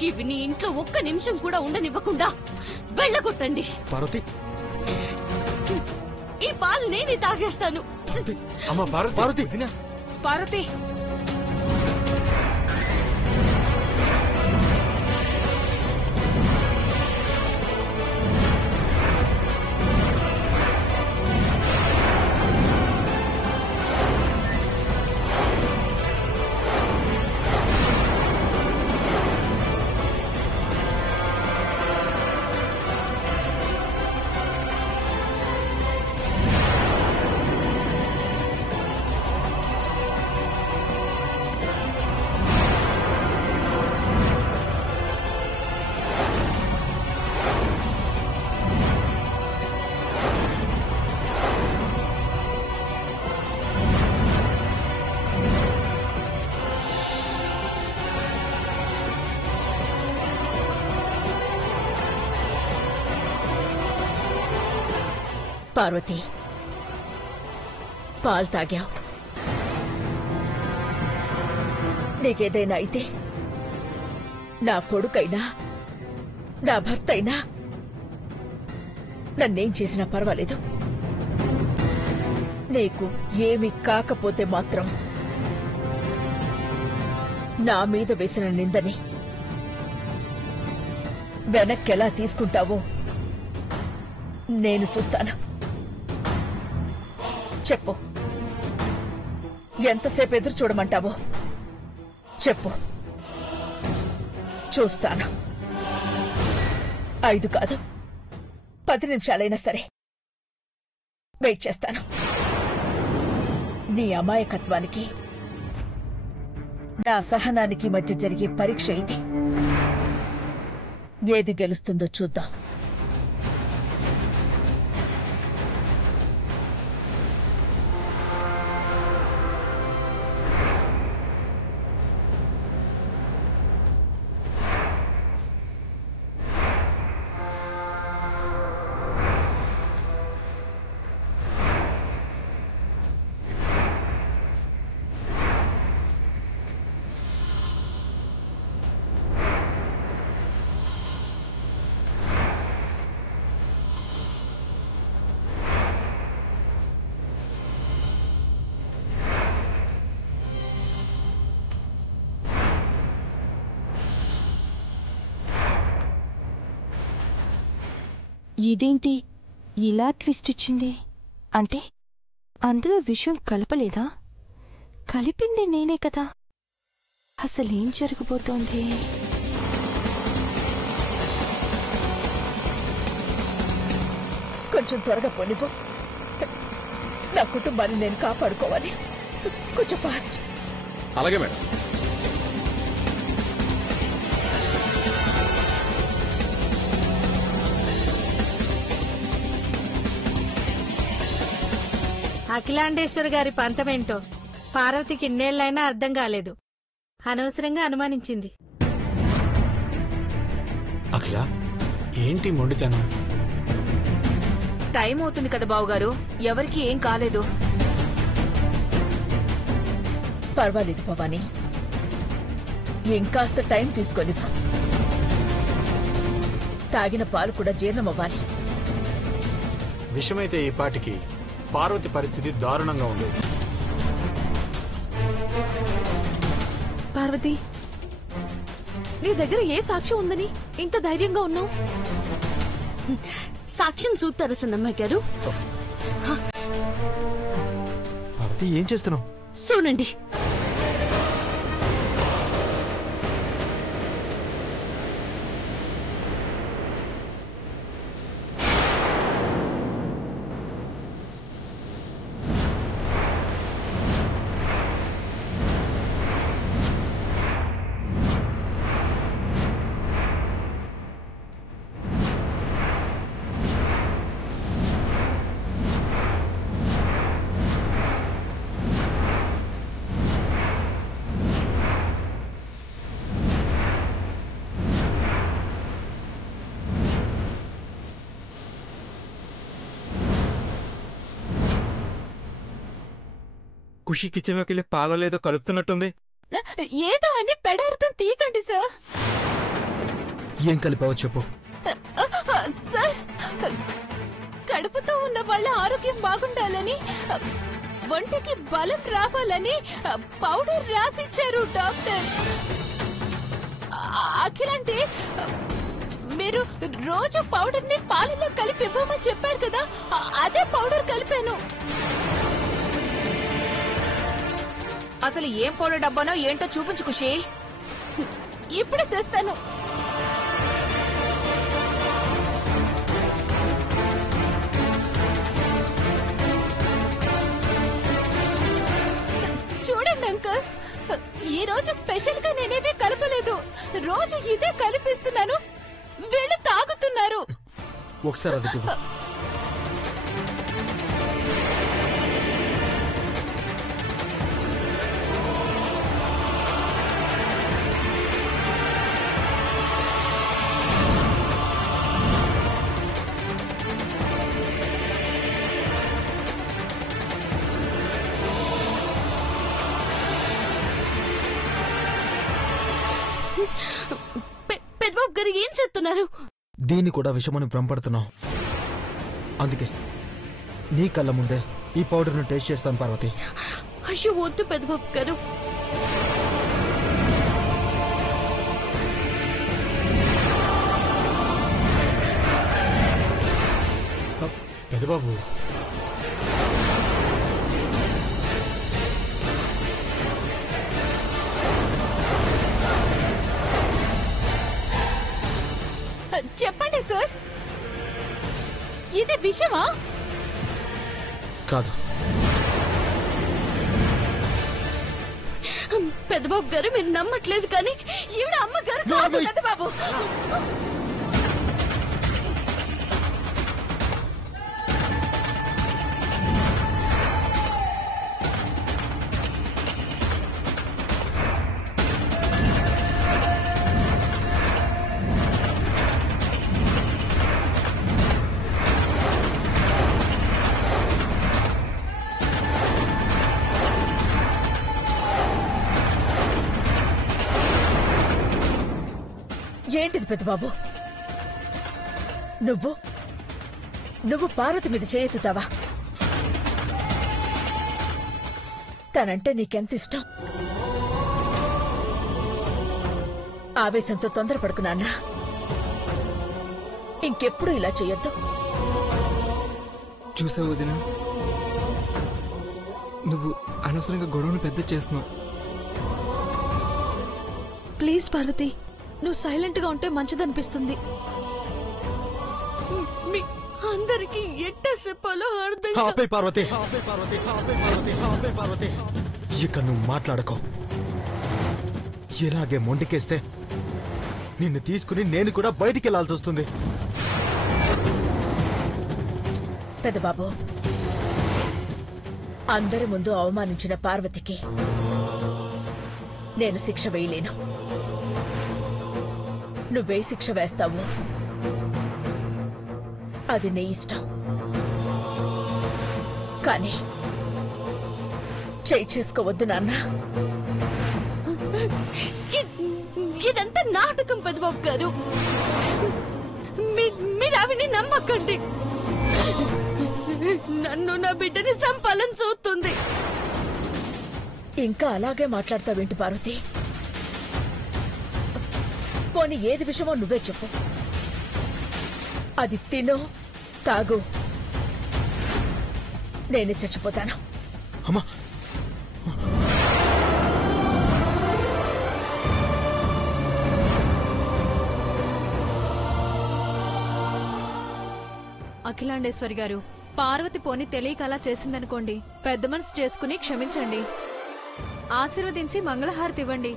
జీవిని ఇంట్లో ఒక్క నిమిషం కూడా ఉండనివ్వకుండా వెళ్ళగొట్టండి. పార్వతి, ఈ పాలు నేనే తాగేస్తాను. పార్వతి, పార్వతి, పార్వతి, పాలు తాగావు. నీకేదైనా అయితే నా కొడుకైనా నా భర్త అయినా నన్నేం చేసినా పర్వాలేదు. నీకు ఏమి కాకపోతే మాత్రం నా మీద వేసిన నిందని వెనక్కెలా తీసుకుంటావో నేను చూస్తాను. చెప్పు, ఎంతసేపు ఎదురు చూడమంటావో చెప్పు, చూస్తాను. 5 కాదు 10 నిమిషాలైనా సరే వెయిట్ చేస్తాను. నీ అమాయకత్వానికి నా సహనానికి మధ్య జరిగే పరీక్ష ఇది. ఏది గెలుస్తుందో చూద్దాం. ఇదేంటి ఇలా ట్విస్ట్ ఇచ్చింది? అంటే అందులో విషయం కలపలేదా? కలిపింది నేనే కదా. అసలేం జరగబోతోంది? కొంచెం త్వరగా పోనివ్వు. నా కుటుంబాన్ని నేను కాపాడుకోవాలి. కొంచెం ఫాస్ట్. అలాగే మేడం. అఖిలాండేశ్వరి గారి పంతమేంటో పార్వతికి ఇన్నేళ్లైనా అర్థం కాలేదు. అనవసరంగా అనుమానించింది. అఖిల, ఏంటి మొండితనం? టైం అవుతుంది కదా బావుగారు, ఎవరికి ఏం కాలేదు. పర్వాలేదు భవానీ, ఇంకాస్త టైం తీసుకొనివ్వు. తాగిన పాలు కూడా జీర్ణమవ్వాలి. విషమైతే ఈ పాటికి పార్వతి పరిస్థితి దారుణంగా ఉండేది. పార్వతి, నీ దగ్గర ఏ సాక్ష్యం ఉందని ఇంత ధైర్యంగా ఉన్నావు? సాక్ష్యం చూస్తారా సన్నమ్మాయి గారు? పార్వతి, ఏం చేస్తున్నావు? చూడండి. ఖుషి కిచెన్లోకి వెళ్ళి పాలలేదో కలుపుతున్నట్టుంది. ఏదో అని పెడార్థం తీయకండి సార్. ఏం కలిపావో చెప్పు. సార్, కడుపుతో ఉన్న వాళ్ళ ఆరోగ్యం బాగుండాలని, ఒంటికి బలం రావాలని పౌడర్ రాసిచ్చారు డాక్టర్. అఖిలంటే మీరు రోజు పౌడర్ ని పాలలో కలిపి ఇవ్వమని చెప్పారు కదా, అదే పౌడర్ కలిపాను. అసలు ఏం పౌడర్ డబ్బానో ఏంటో చూపించు ఖుషి. ఇప్పుడే తెస్తాను. చూడండి అంకల్, ఈ రోజు స్పెషల్ గా నేనేవి కలపలేదు. రోజు ఇదే కలిపిస్తున్నాను, వీళ్ళు తాగుతున్నారు. ఒకసారి అది ఇవ్వు. పెద్దబాబు గారు ఏం చేస్తున్నారు? దీన్ని కూడా విషమని భ్రమపడుతున్నావు. అందుకే నీ కళ్ళ ముందే ఈ పౌడర్ను టేస్ట్ చేస్తాను పార్వతి. అయ్యో వద్దు పెద్దబాబు గారు. పెద్దబాబు, చెప్పండి సార్, ఇది విషమా? కాదు. పెద్దబాబు గారు మీరు నమ్మట్లేదు, కానీ ఈవిడ అమ్మగారు కాదు పెద్దబాబు. ఏంటిది పెద్దబాబు? నువ్వు పార్వతి మీద చేయెత్తుతావా? తనంటే నీకెంత ఇష్టం? ఆవేశంతో తొందరపడుకున్నానా? ఇంకెప్పుడు ఇలా చెయ్యొద్దు. చూసావు వదినా, నువ్వు అనవసరంగా గొడవను పెద్ద చేస్తున్నావు. ప్లీజ్ పార్వతి, నువ్వు సైలెంట్ గా ఉంటే మంచిదనిపిస్తుంది. అందరికి ఎట్టా చెప్పాలో అర్థం ఆపే పార్వతి, ఇక నువ్వు మాట్లాడకో. ఇలాగే మొండికేస్తే నిన్ను తీసుకుని నేను కూడా బయటికి వెళ్లాల్సి వస్తుంది. పెద్దబాబు, అందరి ముందు అవమానించిన పార్వతికి నేను శిక్ష వేయలేను. నువ్వే శిక్ష వేస్తావు, అది నీ ఇష్టం. కానీ చేయి చేసుకోవద్దు నాన్న. ఇదంతా నాటకం పెద్దబాబు గారు, మీరు ఆవిని నమ్మకండి. నన్ను నా బిడ్డని చంపాలని చూస్తుంది. ఇంకా అలాగే మాట్లాడతావేంటి పార్వతి? పోనీ ఏది విషయమో నువ్వే చెప్పు. అది తిను, తాగు, నేనే చచ్చిపోతాను. అమ్మా, అఖిలాండేశ్వరి గారు, పార్వతి పోని తెలియక అలా చేసిందనుకోండి, పెద్ద మనసు చేసుకుని క్షమించండి. ఆశీర్వదించి మంగళహారతి ఇవ్వండి.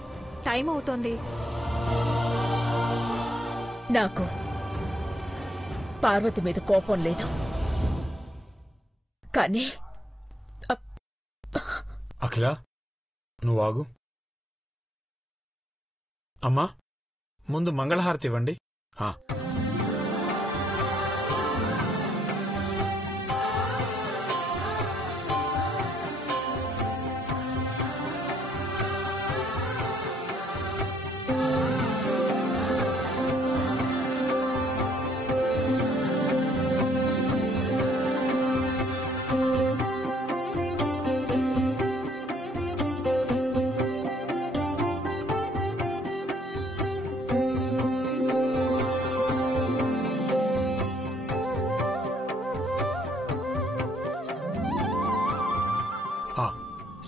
టైం అవుతోంది. నాకు పార్వతి మీద కోపం లేదు, కానీ అఖిల నువ్వు ఆగు. అమ్మా, ముందు మంగళహారతి ఇవ్వండి.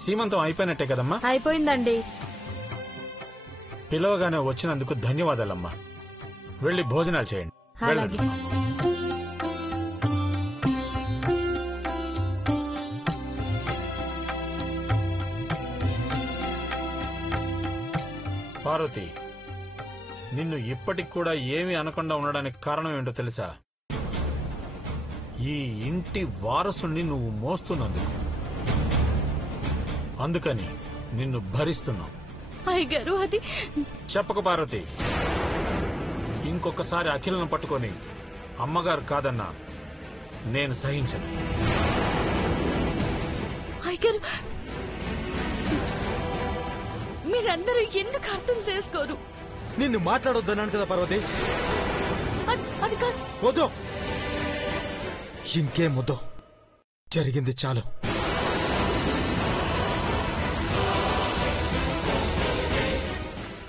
సీమంతం అయిపోయినట్టే కదమ్మా? అయిపోయిందండి. పిలవగానే వచ్చినందుకు ధన్యవాదాలమ్మా. వెళ్ళి భోజనాలు చేయండి. అలాగే. పార్వతి, నిన్ను ఇప్పటికి కూడా ఏమీ అనకుండా ఉండడానికి కారణం ఏంటో తెలుసా? ఈ ఇంటి వారసుని నువ్వు మోస్తున్నందుకు. అందుకని నిన్ను భరిస్తున్నావు. అయ్యగారు అది చెప్పకు పార్వతి. ఇంకొకసారి అఖిలను పట్టుకొని అమ్మగారు కాదన్నా నేను సహించను. అయ్యగారు మీరందరూ ఎందుకు అర్థం చేసుకోరు? నిన్ను మాట్లాడొద్దన్నాను కదా పార్వతి. అది కాదు. వద్దు, ఇంకేం వద్దు, జరిగింది చాలు.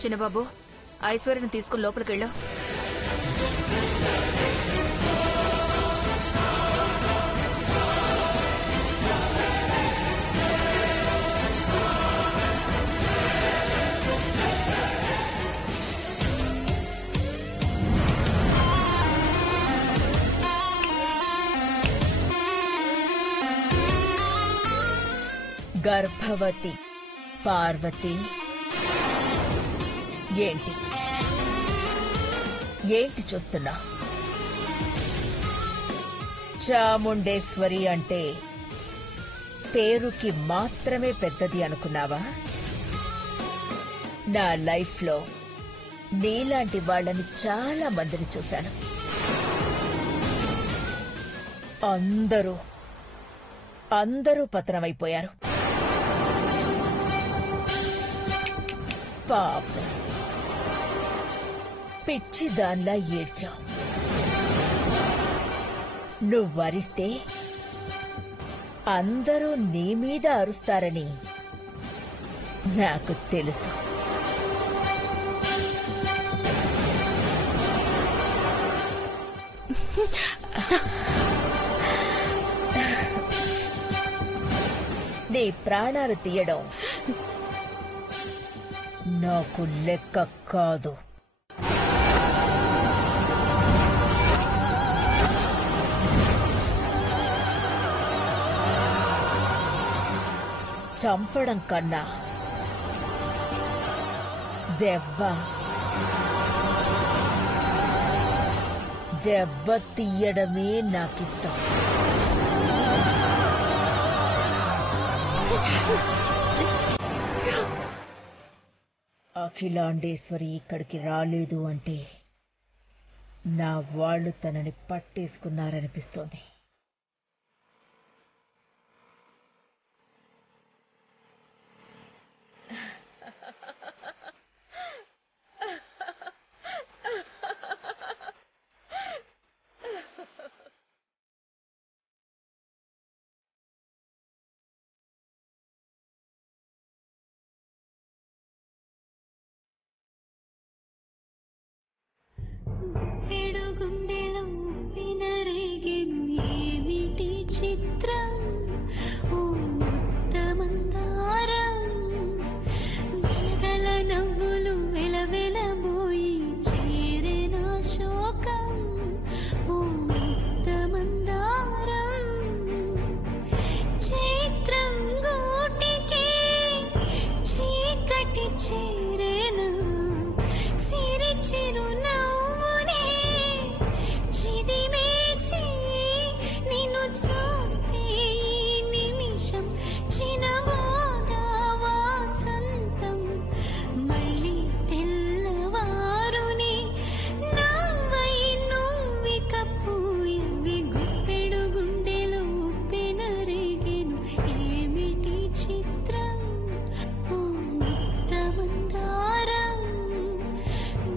చిన్నబాబు, ఐశ్వర్యను తీసుకుని లోపలికెళ్ళు. గర్భవతి పార్వతి, ఏంటి చూస్తున్నా? చాముండేశ్వరి అంటే పేరుకి మాత్రమే పెద్దది అనుకున్నావా? నా లైఫ్లో నీలాంటి వాళ్ళని చాలా మందిని చూశాను. అందరూ పతనమైపోయారు. పాపం, పిచ్చిదాన్లా ఏడ్చావు. నువ్వరిస్తే అందరూ నీ మీద అరుస్తారని నాకు తెలుసు. నీ ప్రాణాలు తీయడం నాకు లెక్క కాదు. చంపడం కన్నా దెబ్బ తీయడమే నాకిష్టం. అఖిలాండేశ్వరి ఇక్కడికి రాలేదు అంటే నా వాళ్ళు తనని పట్టేసుకున్నారనిపిస్తోంది. చిత్రం ఓ ముత్తమందారం వెలగల నవ్వులు వెలవెలబోయి చేరేన శోకం ఓ ముత్తమందారం చైత్రం గూటికి చీకటి చేరేన సిరి చిరునవ్వునే చిదిమేసి నిన్ను చూస్తే ఈ నిమిషం చినబోదా వాసంతం మళ్ళీ తెల్లవారుని నవ్వై నువ్విక పూయవి గుప్పెడు గుండెలో పెనరేగెను ఏమిటి చిత్రం ఓ ముత్తమందారం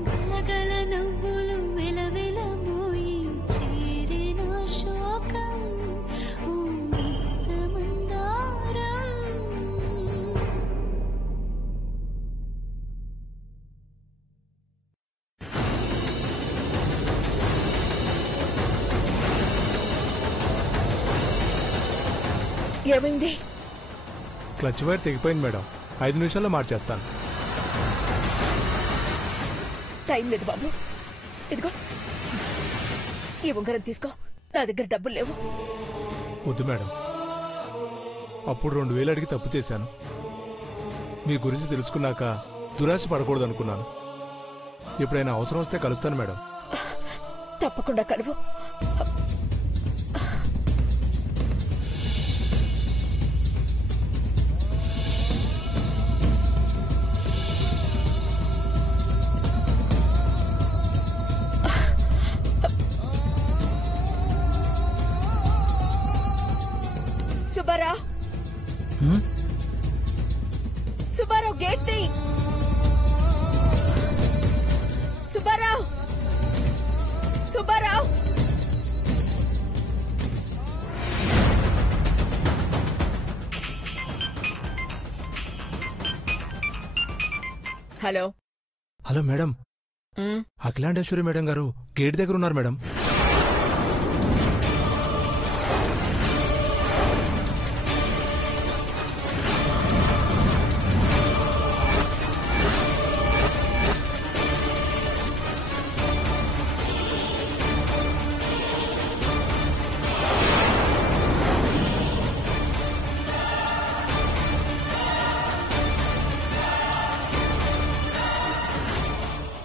గలగల నవ్వులు వెలవెలబోయి చేరేన శోకం ఓ ముత్తమందారం. ఏమైంది? క్లచ్ వైర్ తెగిపోయింది మేడం. 5 నిమిషాల్లో మార్చేస్తాను. టైం లేదు బాబు. ఇదిగో ఈ ఉంగరం తీసుకో. నా దగ్గర డబ్బులు లేవు. వద్దు మేడం, అప్పుడు 2000 అడిగి తప్పు చేశాను. మీ గురించి తెలుసుకున్నాక దురాశ పడకూడదు అనుకున్నాను. ఎప్పుడైనా అవసరం వస్తే కలుస్తాను మేడం. తప్పకుండా కలువు. సుబ్బారావు, సుబ్బారావు గేట్ తీ. Subbarao, Subbarao. Hello hello madam, Akhilandeshwari madam గారు గేట్ దగ్గర ఉన్నారు మేడం.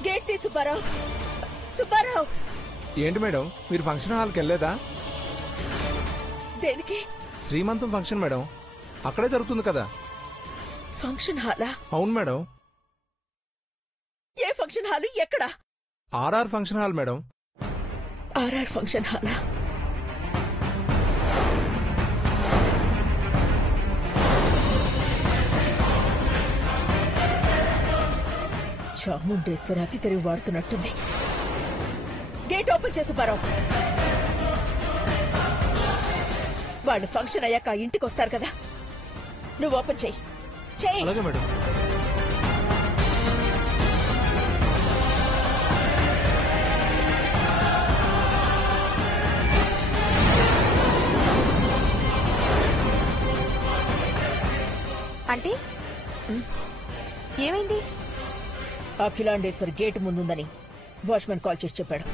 గేట్ తీ సుబ్బారావు. సుబ్బారావు. ఏంటి మేడం, మీరు ఫంక్షన్ హాల్కి వెళ్ళలేదా? దేనికి? శ్రీమంతం ఫంక్షన్ మేడం, అక్కడే జరుగుతుంది కదా. ఫంక్షన్ హాలా? అవును మేడం. ఏ ఫంక్షన్ హాలు? ఎక్కడ? RR function hall madam. RR function హాలా? చాముండేశ్వరి అతి తెలివి వాడుతున్నట్టుంది. గేట్ ఓపెన్ చేసి పరావు. వాళ్ళు ఫంక్షన్ అయ్యాక ఇంటికి వస్తారు కదా, నువ్వు ఓపెన్ చెయ్యి. చెయ్యి. అలాగే మేడం. అంటే ఏమైంది? అఖిలాండేశ్వరి గేటు ముందుందని వాచ్మెన్ కాల్ చేసి చెప్పాడు.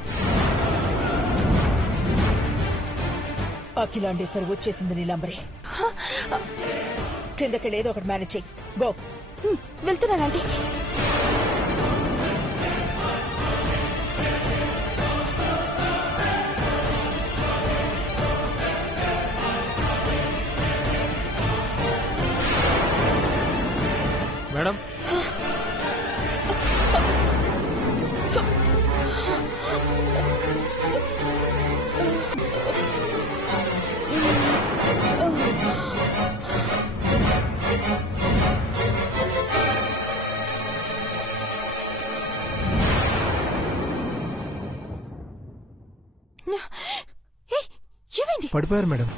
అఖిలాండేశ్వరి వచ్చేసింది నీలాంబరి. కిందకెళ్ళి ఏదో ఒకటి మేనేజ్ చెయ్యి. గో. వెళ్తున్నానండి. మేడం, ఏమైంది? పడిపోయారు మేడం.